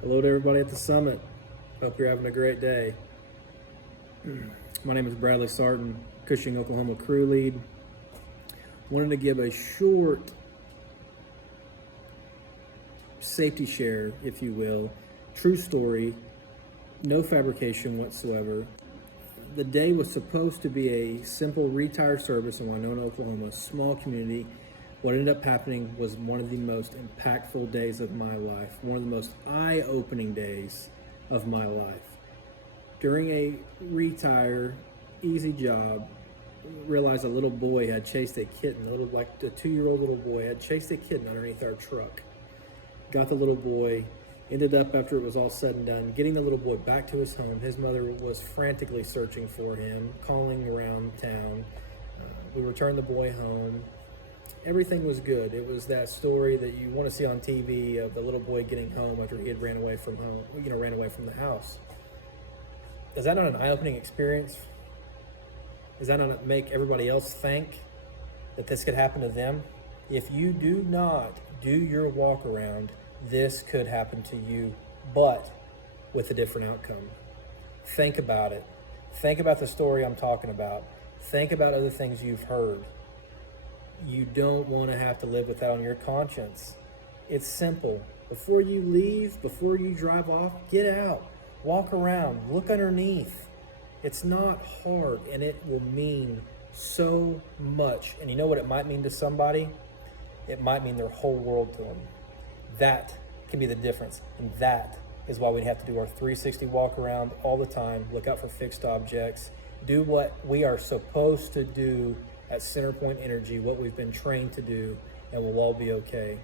Hello to everybody at the summit. Hope you're having a great day. My name is Bradley Sarton, Cushing, Oklahoma crew lead. Wanted to give a short safety share, if you will, true story, no fabrication whatsoever. The day was supposed to be a simple retire service in Winona, Oklahoma, a small community. What ended up happening was one of the most impactful days of my life, one of the most eye-opening days of my life. During a retire, easy job, realized a little boy had chased a kitten, a 2-year-old little boy had chased a kitten underneath our truck. Got the little boy, ended up after it was all said and done, getting the little boy back to his home. His mother was frantically searching for him, calling around town. We returned the boy home. Everything was good. It was that story that you want to see on TV of the little boy getting home after he had ran away from the house. Is that not an eye-opening experience? Does that not make everybody else think that this could happen to them? If you do not do your walk around, this could happen to you, but with a different outcome. Think about it. Think about the story I'm talking about. Think about other things you've heard. You don't want to have to live with that on your conscience. It's simple. Before you leave, before you drive off, get out, walk around, look underneath. It's not hard, and it will mean so much. And you know what it might mean to somebody? It might mean their whole world to them. That can be the difference, and that is why we have to do our 360 walk around all the time, look out for fixed objects, do what we are supposed to do at Centerpoint Energy, what we've been trained to do, and we'll all be okay.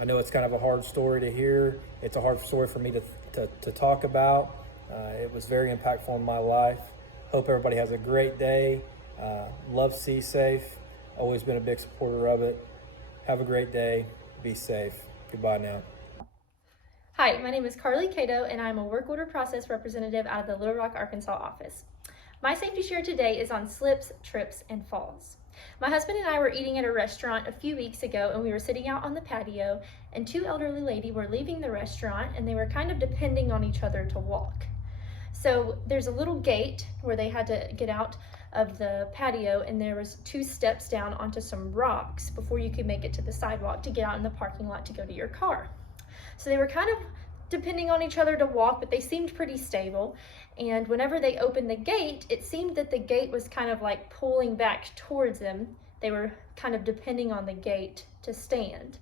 I know it's kind of a hard story to hear. It's a hard story for me to talk about. It was very impactful in my life. Hope everybody has a great day. Love CSAFE. Always been a big supporter of it. Have a great day. Be safe. Goodbye now. Hi, my name is Carly Cato, and I'm a work order process representative out of the Little Rock, Arkansas office. My safety share today is on slips, trips, and falls. My husband and I were eating at a restaurant a few weeks ago, and we were sitting out on the patio, and two elderly ladies were leaving the restaurant, and they were kind of depending on each other to walk. So there's a little gate where they had to get out of the patio, and there was 2 steps down onto some rocks before you could make it to the sidewalk to get out in the parking lot to go to your car. So they were kind of depending on each other to walk, but they seemed pretty stable. And whenever they opened the gate, it seemed that the gate was kind of like pulling back towards them. They were kind of depending on the gate to stand.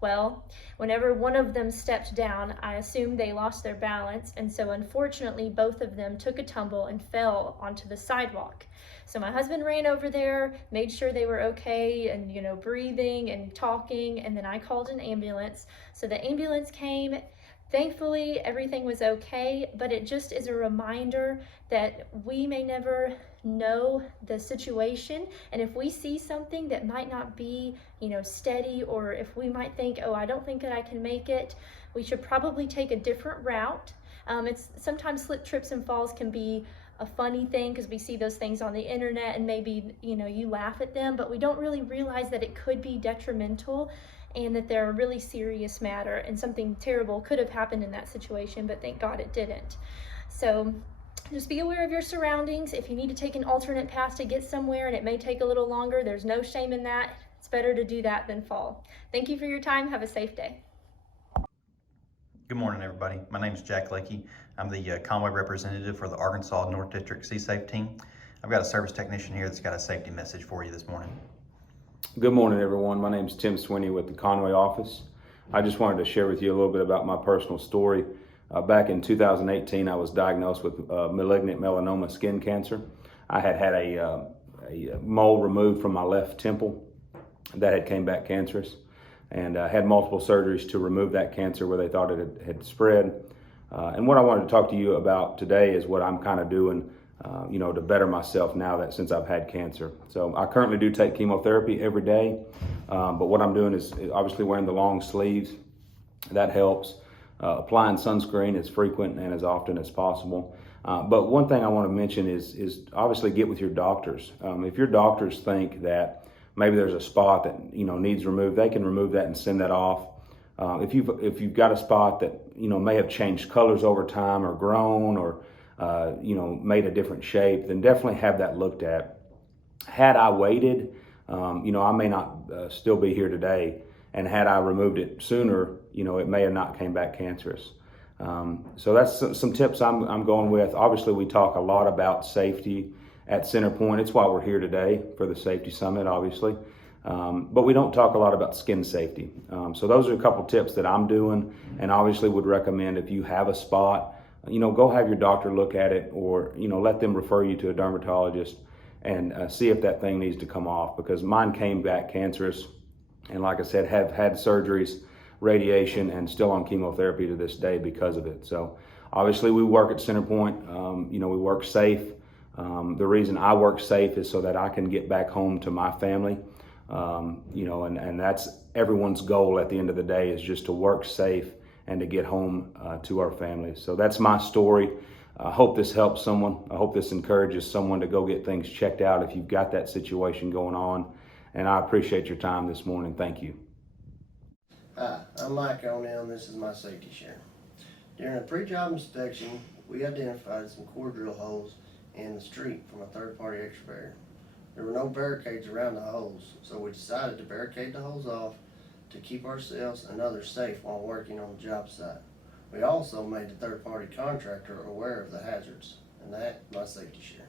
Well, whenever one of them stepped down, I assumed they lost their balance, and so unfortunately both of them took a tumble and fell onto the sidewalk. So my husband ran over there, made sure they were okay and breathing and talking, and then I called an ambulance. So the ambulance came. Thankfully, everything was okay, but it just is a reminder that we may never know the situation, and if we see something that might not be, steady, or if we might think, oh, I don't think that I can make it, we should probably take a different route. It's sometimes slip, trips, and falls can be a funny thing because we see those things on the internet and maybe, you laugh at them, but we don't really realize that it could be detrimental and that they're a really serious matter, and something terrible could have happened in that situation, but thank God it didn't. So just be aware of your surroundings. If you need to take an alternate path to get somewhere and it may take a little longer, there's no shame in that. It's better to do that than fall. Thank you for your time. Have a safe day. Good morning, everybody. My name is Jack Lakey. I'm the Conway representative for the Arkansas North District CSAFE team. I've got a service technician here that's got a safety message for you this morning. Good morning, everyone. My name is Tim Swinney with the Conway office. I just wanted to share with you a little bit about my personal story. Back in 2018, I was diagnosed with malignant melanoma skin cancer. I had had a mole removed from my left temple that had came back cancerous, and had multiple surgeries to remove that cancer where they thought it had spread. And what I wanted to talk to you about today is what I'm kind of doing to better myself now that since I've had cancer. So I currently do take chemotherapy every day, but what I'm doing is obviously wearing the long sleeves. That helps. Applying sunscreen as frequent and as often as possible. But one thing I want to mention is obviously get with your doctors. If your doctors think that maybe there's a spot that needs removed, they can remove that and send that off. If you've got a spot that may have changed colors over time or grown or made a different shape, then definitely have that looked at. Had I waited, I may not still be here today, and had I removed it sooner, it may have not came back cancerous. So that's some tips I'm going with. Obviously, we talk a lot about safety at Centerpoint. It's why we're here today for the Safety Summit, obviously. But we don't talk a lot about skin safety. So those are a couple tips that I'm doing, and obviously would recommend if you have a spot, go have your doctor look at it, or let them refer you to a dermatologist and see if that thing needs to come off, because mine came back cancerous, and like I said, have had surgeries, radiation, and still on chemotherapy to this day because of it. So obviously we work at Centerpoint. We work safe. The reason I work safe is so that I can get back home to my family. And that's everyone's goal at the end of the day, is just to work safe and to get home to our families. So that's my story. I hope this helps someone. I hope this encourages someone to go get things checked out if you've got that situation going on. And I appreciate your time this morning. Thank you. Hi, I'm Mike O'Neill, and this is my safety share. During a pre-job inspection, we identified some core drill holes in the street from a third-party excavator. There were no barricades around the holes, so we decided to barricade the holes off to keep ourselves and others safe while working on the job site. We also made the third-party contractor aware of the hazards, and that's my safety share.